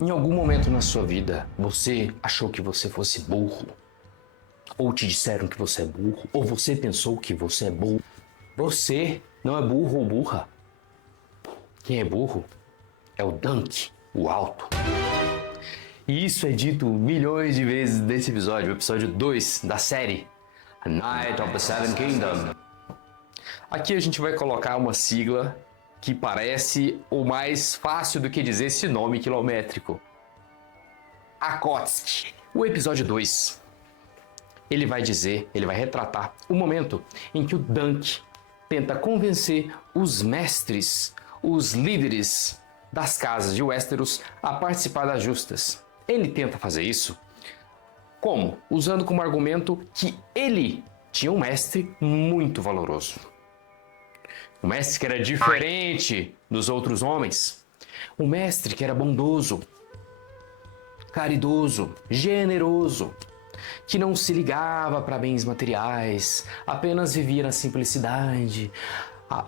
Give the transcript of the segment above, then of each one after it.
Em algum momento na sua vida, você achou que você fosse burro? Ou te disseram que você é burro? Ou você pensou que você é burro? Você não é burro ou burra. Quem é burro é o Dunk, o alto. E isso é dito milhões de vezes nesse episódio, o episódio 2 da série A Knight of the Seven Kingdoms. Aqui a gente vai colocar uma sigla que parece o mais fácil do que dizer esse nome quilométrico. Akotsk. O episódio 2, ele vai retratar o momento em que o Dunk tenta convencer os mestres, os líderes das casas de Westeros a participar das justas. Ele tenta fazer isso como? Usando como argumento que ele tinha um mestre muito valoroso. Um mestre que era diferente dos outros homens. Um mestre que era bondoso, caridoso, generoso, que não se ligava para bens materiais, apenas vivia na simplicidade,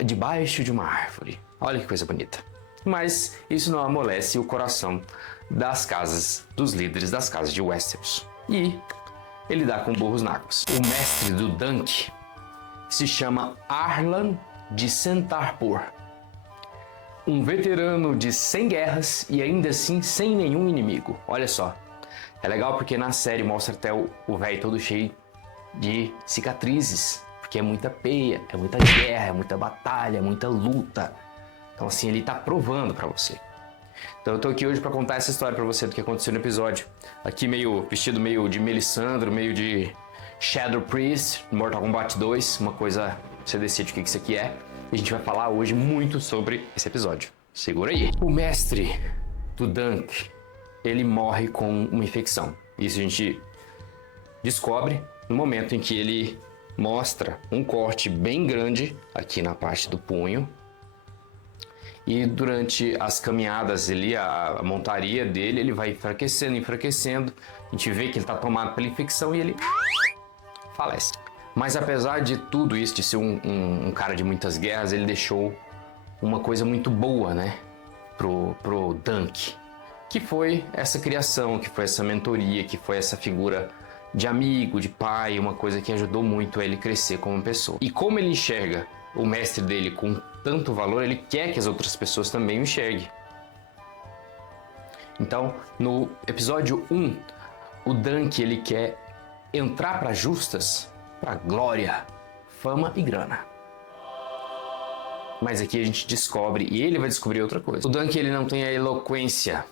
debaixo de uma árvore. Olha que coisa bonita. Mas isso não amolece o coração das casas, dos líderes das casas de Westeros. E ele dá com burros na água. O mestre do Dunk se chama Arlan de Sentarpor. Um veterano de 100 guerras e ainda assim sem nenhum inimigo. Olha só. É legal porque na série mostra até o velho todo cheio de cicatrizes. Porque é muita peia, é muita guerra, é muita batalha, é muita luta. Então assim, ele tá provando pra você. Então eu tô aqui hoje pra contar essa história pra você do que aconteceu no episódio. Aqui vestido meio de Melisandre, meio de Shadow Priest, Mortal Kombat 2. Uma coisa, você decide o que isso aqui é. E a gente vai falar hoje muito sobre esse episódio. Segura aí. O mestre do Dunk, ele morre com uma infecção. Isso a gente descobre no momento em que ele mostra um corte bem grande aqui na parte do punho. E durante as caminhadas ali, a montaria dele, ele vai enfraquecendo. A gente vê que ele está tomado pela infecção e ele falece. Mas apesar de tudo isso, de ser um cara de muitas guerras, ele deixou uma coisa muito boa, né, pro Dunk. Que foi essa criação, que foi essa mentoria, que foi essa figura de amigo, de pai, uma coisa que ajudou muito ele crescer como pessoa. E como ele enxerga o mestre dele com tanto valor, ele quer que as outras pessoas também o enxerguem. Então, no episódio 1, o Dunk ele quer entrar para justas, para glória, fama e grana. Mas aqui a gente descobre, e ele vai descobrir outra coisa. O Dunk ele não tem a eloquência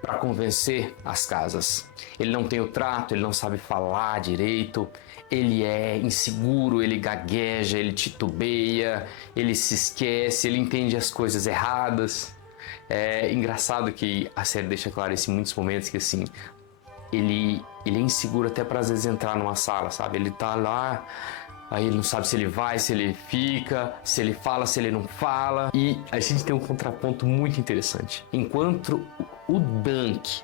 para convencer as casas. Ele não tem o trato, ele não sabe falar direito, ele é inseguro, ele gagueja, ele titubeia, ele se esquece, ele entende as coisas erradas. É engraçado que a série deixa claro isso em muitos momentos, que assim, ele é inseguro até para às vezes entrar numa sala, sabe? Ele tá lá, aí ele não sabe se ele vai, se ele fica, se ele fala, se ele não fala. E a gente tem um contraponto muito interessante. Enquanto o Dunk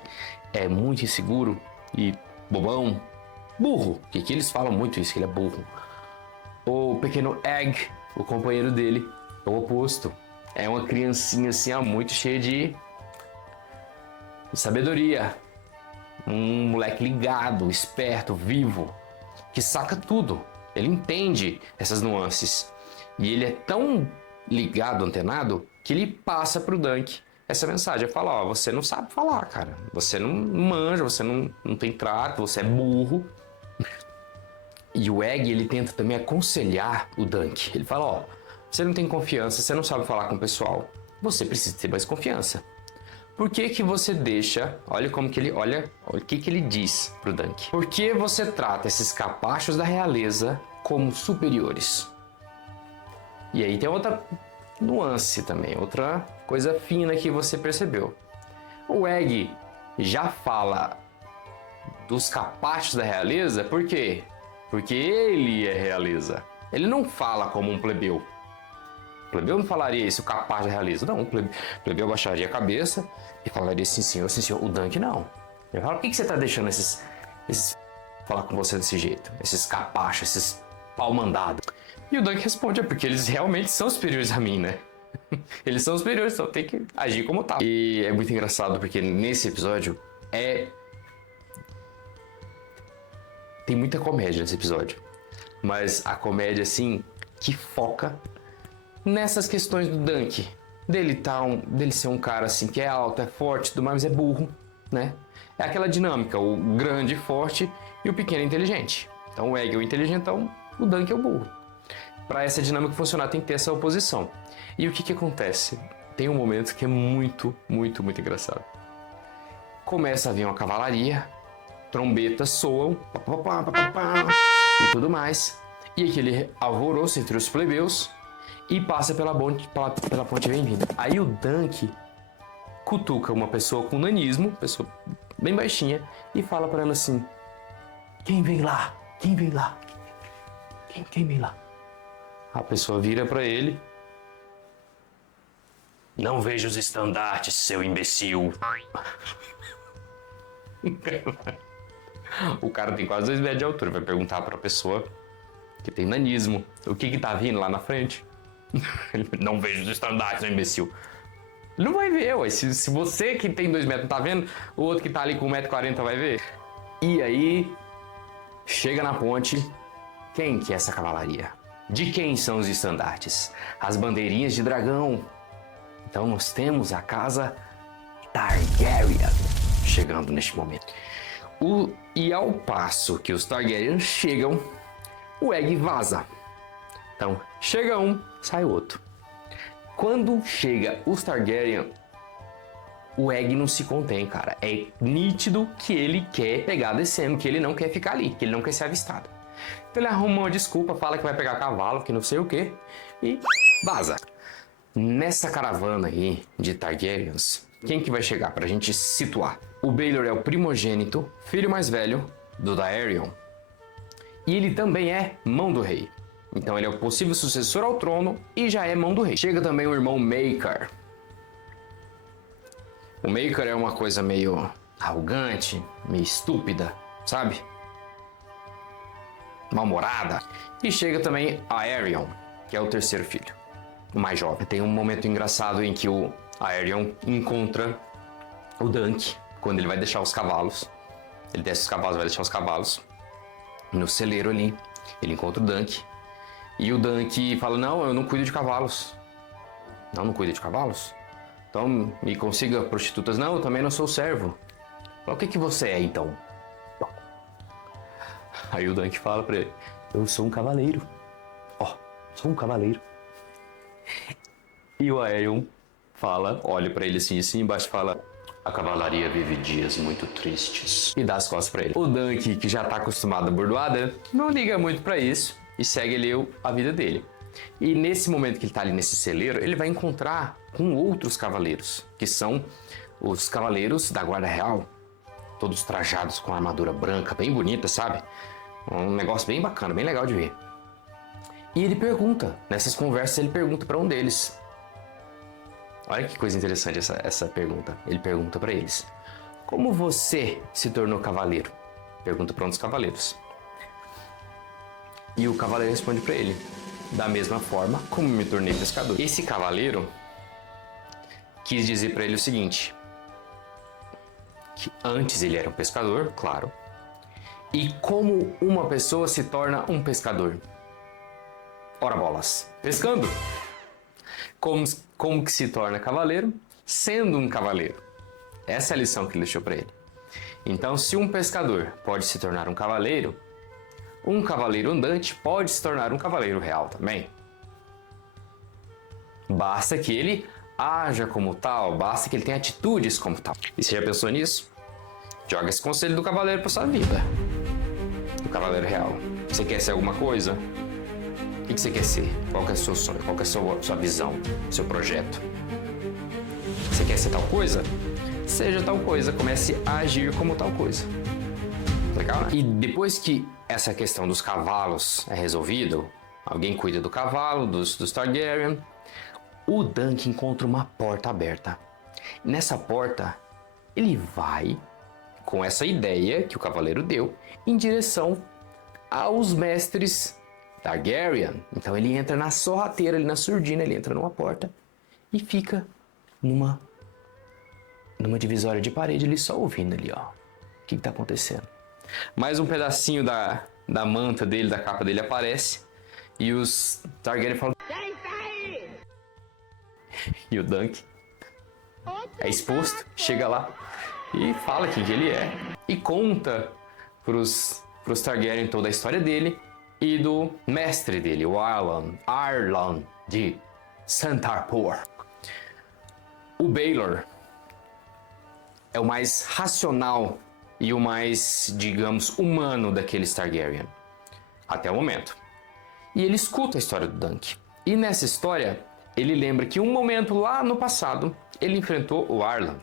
é muito inseguro e bobão, burro, que aqui eles falam muito isso, que ele é burro. O pequeno Egg, o companheiro dele, é o oposto. É uma criancinha assim, muito cheia de sabedoria. Um moleque ligado, esperto, vivo, que saca tudo. Ele entende essas nuances. E ele é tão ligado, antenado, que ele passa pro Dunk essa mensagem. Ele fala, você não sabe falar, cara. Você não manja, você não tem trato, você é burro. E o Egg, ele tenta também aconselhar o Dunk. Ele fala, você não tem confiança, você não sabe falar com o pessoal. Você precisa ter mais confiança. Por que que você deixa, olha o que ele diz pro Dunk. Por que você trata esses capachos da realeza como superiores? E aí tem outra nuance também, outra coisa fina que você percebeu. O Egg já fala dos capachos da realeza, por quê? Porque ele é realeza. Ele não fala como um plebeu. O plebeu não falaria isso, o capaz da realeza. Não, o plebeu baixaria a cabeça e falaria sim senhor, sim senhor. O Dunk não. Ele fala, por que você está deixando esses falar com você desse jeito? Esses capachos, esses pau-mandados. E o Dunk responde, porque eles realmente são superiores a mim, né? Eles são superiores, só tem que agir como tal. E é muito engraçado porque nesse episódio tem muita comédia nesse episódio. Mas a comédia, assim, que foca nessas questões do Dunk. Dele ser um cara, assim, que é alto, é forte, tudo mais, mas é burro, né? É aquela dinâmica, o grande forte e o pequeno inteligente. Então o Egg é o inteligentão, o Dunk é o burro. Para essa dinâmica funcionar tem que ter essa oposição. E o que acontece? Tem um momento que é muito, muito, muito engraçado. Começa a vir uma cavalaria, trombetas soam, pá, pá, pá, pá, e tudo mais. E aquele alvoroço entre os plebeus e passa pela ponte bem-vinda. Aí o Dunk cutuca uma pessoa com nanismo, pessoa bem baixinha, e fala para ela assim: quem vem lá? Quem vem lá? Quem vem lá? A pessoa vira para ele: não vejo os estandartes, seu imbecil. O cara tem quase 2 metros de altura, vai perguntar para a pessoa que tem nanismo o que tá vindo lá na frente. Não vejo os estandartes, seu imbecil. Não vai ver, ué. Se você que tem 2 metros não tá vendo, o outro que tá ali com 1,40 m vai ver. E aí, chega na ponte, quem que é essa cavalaria? De quem são os estandartes? As bandeirinhas de dragão. Então nós temos a casa Targaryen chegando neste momento. E ao passo que os Targaryen chegam, o Egg vaza. Então, chega um, sai outro. Quando chega os Targaryen, o Egg não se contém, cara. É nítido que ele quer pegar descendo, que ele não quer ficar ali, que ele não quer ser avistado. Então ele arruma uma desculpa, fala que vai pegar cavalo, que não sei o quê, e vaza. Nessa caravana aí de Targaryens, quem que vai chegar pra gente situar? O Baelor é o primogênito, filho mais velho do Daeron. E ele também é mão do rei. Então ele é o possível sucessor ao trono e já é mão do rei. Chega também o irmão Maekar. O Maekar é uma coisa meio arrogante, meio estúpida, sabe? Mal-humorada. E chega também a Aerion, que é o terceiro filho, o mais jovem. Tem um momento engraçado em que o Aerion encontra o Dunk, quando ele vai deixar os cavalos. Ele desce os cavalos, vai deixar os cavalos no celeiro ali. Ele encontra o Dunk. E o Dunk fala: não, eu não cuido de cavalos. Não cuido de cavalos? Então me consiga prostitutas. Não, eu também não sou servo. O que você é, então? Aí o Dunk fala pra ele: eu sou um cavaleiro. Sou um cavaleiro. E o Aerion fala, olha pra ele assim embaixo, fala: a cavalaria vive dias muito tristes. E dá as costas pra ele. O Dunk, que já tá acostumado a burdoada, não liga muito pra isso e segue ali a vida dele. E nesse momento que ele tá ali nesse celeiro, ele vai encontrar com outros cavaleiros, que são os cavaleiros da Guarda Real, todos trajados com armadura branca, bem bonita, sabe? Um negócio bem bacana, bem legal de ver. E ele pergunta, nessas conversas ele pergunta pra um deles. Olha que coisa interessante essa pergunta. Ele pergunta pra eles: como você se tornou cavaleiro? Pergunta pra um dos cavaleiros. E o cavaleiro responde pra ele: da mesma forma como me tornei pescador. Esse cavaleiro quis dizer pra ele o seguinte: que antes ele era um pescador, claro. E como uma pessoa se torna um pescador? Ora bolas, pescando. Como que se torna cavaleiro? Sendo um cavaleiro. Essa é a lição que ele deixou para ele. Então, se um pescador pode se tornar um cavaleiro andante pode se tornar um cavaleiro real também. Basta que ele haja como tal, basta que ele tenha atitudes como tal. E você já pensou nisso? Joga esse conselho do cavaleiro para sua vida. Do cavaleiro real. Você quer ser alguma coisa? O que você quer ser? Qual que é o seu sonho? Qual que é a sua visão? Seu projeto? Você quer ser tal coisa? Seja tal coisa. Comece a agir como tal coisa. Legal, né? E depois que essa questão dos cavalos é resolvido, alguém cuida do cavalo, dos Targaryen, o Dunk encontra uma porta aberta. Nessa porta, ele vai, com essa ideia que o cavaleiro deu, em direção aos mestres Targaryen. Então ele entra na sorrateira, ali na surdina, ele entra numa porta e fica numa divisória de parede ali, só ouvindo ali, ó. O que tá acontecendo? Mais um pedacinho da manta dele, da capa dele aparece. E os Targaryen falam... Quem tá aí? E o Dunk é exposto, chega lá e fala quem que ele é. E conta pros Targaryen toda a história dele e do mestre dele, o Arlan de Santarpor. O Baelor é o mais racional e o mais, digamos, humano daqueles Targaryen, até o momento. E ele escuta a história do Dunk. E nessa história, ele lembra que um momento lá no passado, ele enfrentou o Arlan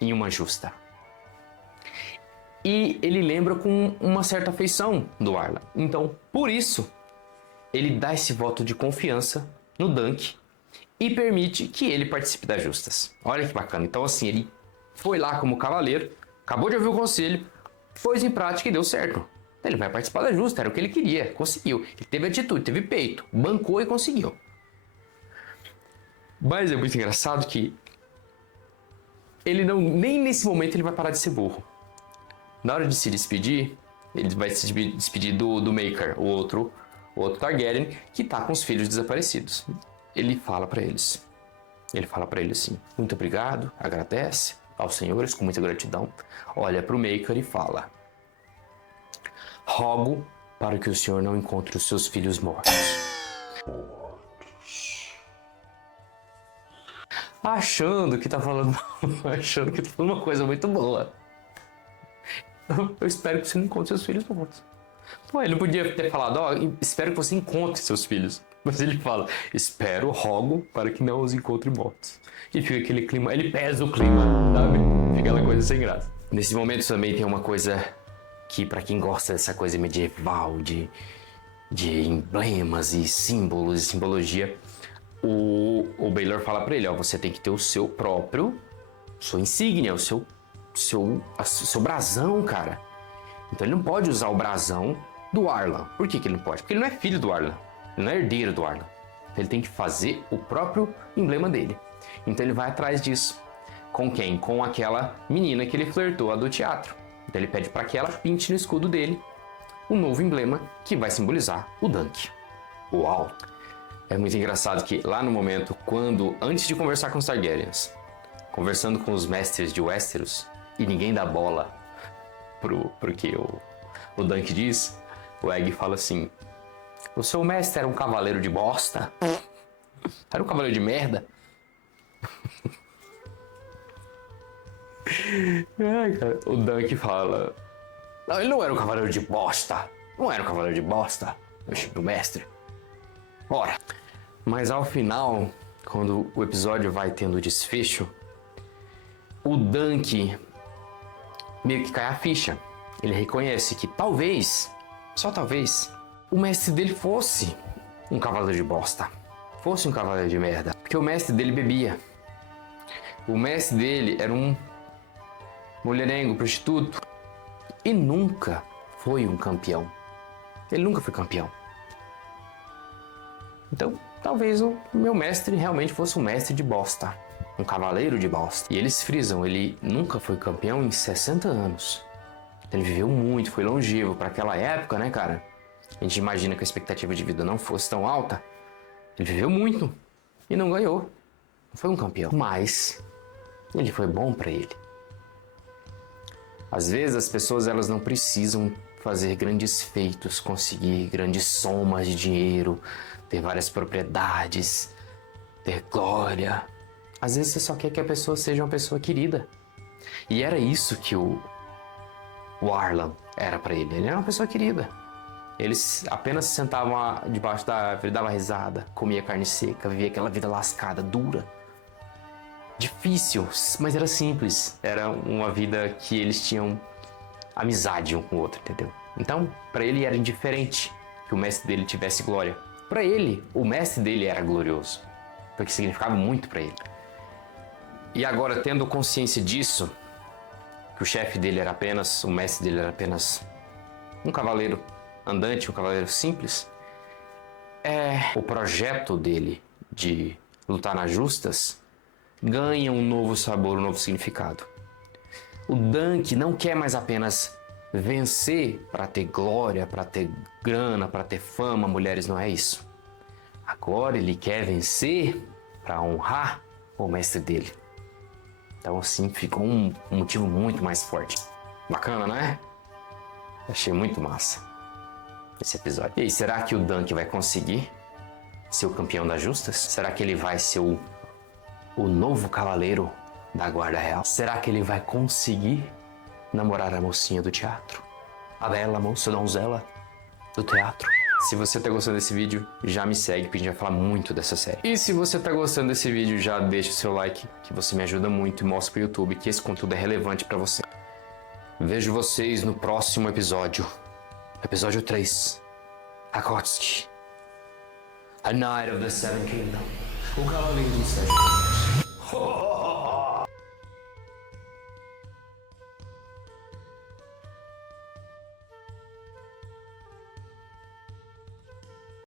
em uma justa. E ele lembra com uma certa afeição do Arlan. Então, por isso, ele dá esse voto de confiança no Dunk e permite que ele participe das justas. Olha que bacana. Então, assim, ele foi lá como cavaleiro, acabou de ouvir o conselho, pôs em prática e deu certo. Ele vai participar da justa, era o que ele queria, conseguiu. Ele teve atitude, teve peito, bancou e conseguiu. Mas é muito engraçado que ele não, nem nesse momento ele vai parar de ser burro. Na hora de se despedir, ele vai se despedir do Maker, o outro Targaryen, que tá com os filhos desaparecidos. Ele fala pra eles assim, muito obrigado, agradece aos senhores com muita gratidão, olha pro Maker e fala: rogo para que o senhor não encontre os seus filhos mortos. Achando que tá falando uma coisa muito boa. Eu espero que você não encontre seus filhos mortos. Pô, ele não podia ter falado, ó, espero que você encontre seus filhos. Mas ele fala, rogo para que não os encontre mortos. E fica aquele clima, ele pesa o clima, sabe? Fica aquela coisa sem graça. Nesse momento também tem uma coisa que, pra quem gosta dessa coisa medieval, de emblemas e símbolos e simbologia, o Baelor fala pra ele, ó, você tem que ter o seu próprio, sua insígnia, o seu brasão, cara. Então ele não pode usar o brasão do Arlan. Por que ele não pode? Porque ele não é filho do Arlan. Ele não é herdeiro do Arlan. Então ele tem que fazer o próprio emblema dele. Então ele vai atrás disso. Com quem? Com aquela menina que ele flertou, a do teatro. Então ele pede para que ela pinte no escudo dele um novo emblema que vai simbolizar o Dunk. Uau! É muito engraçado que lá no momento, antes de conversar com os Targaryens, conversando com os mestres de Westeros, e ninguém dá bola pro que o Dunk diz, o Egg fala assim, o seu mestre era um cavaleiro de bosta? Era um cavaleiro de merda? Ai, cara. O Dunk fala, não, ele não era um cavaleiro de bosta. Não era um cavaleiro de bosta, meu mestre. Ora. Mas ao final, quando o episódio vai tendo desfecho, o Dunk meio que cai a ficha. Ele reconhece que talvez, só talvez, o mestre dele fosse um cavaleiro de bosta. Fosse um cavaleiro de merda. Porque o mestre dele bebia. O mestre dele era um mulherengo, prostituto. E nunca foi um campeão. Ele nunca foi campeão. Então, talvez o meu mestre realmente fosse um mestre de bosta. Um cavaleiro de bosta. E eles frisam, ele nunca foi campeão em 60 anos. Ele viveu muito, foi longevo para aquela época, né, cara? A gente imagina que a expectativa de vida não fosse tão alta. Ele viveu muito e não ganhou. Não foi um campeão. Mas ele foi bom para ele. Às vezes as pessoas elas não precisam fazer grandes feitos, conseguir grandes somas de dinheiro, ter várias propriedades, ter glória. Às vezes você só quer que a pessoa seja uma pessoa querida. E era isso que o Arlan era pra ele. Ele era uma pessoa querida. Eles apenas se sentavam debaixo da árvore, dava risada, comia carne seca, vivia aquela vida lascada, dura. Difícil, mas era simples. Era uma vida que eles tinham amizade um com o outro, entendeu? Então, pra ele era indiferente que o mestre dele tivesse glória. Pra ele, o mestre dele era glorioso, porque significava muito pra ele. E agora, tendo consciência disso, que o chefe dele era apenas, o mestre dele era apenas um cavaleiro andante, um cavaleiro simples, o projeto dele de lutar nas justas ganha um novo sabor, um novo significado. O Dunk não quer mais apenas vencer para ter glória, para ter grana, para ter fama, mulheres, não é isso. Agora ele quer vencer para honrar o mestre dele. Então assim ficou um motivo muito mais forte. Bacana, né? Achei muito massa esse episódio. E aí, será que o Dunk vai conseguir ser o campeão das justas? Será que ele vai ser o novo cavaleiro da Guarda Real? Será que ele vai conseguir namorar a mocinha do teatro? A bela moça donzela do teatro? Se você tá gostando desse vídeo, já me segue, porque a gente vai falar muito dessa série. E se você tá gostando desse vídeo, já deixa o seu like, que você me ajuda muito e mostra pro YouTube que esse conteúdo é relevante pra você. Vejo vocês no próximo episódio. Episódio 3. Akotsuki. A Knight of the Seven Kingdoms. O Cavaleiro dos Sete Reinos.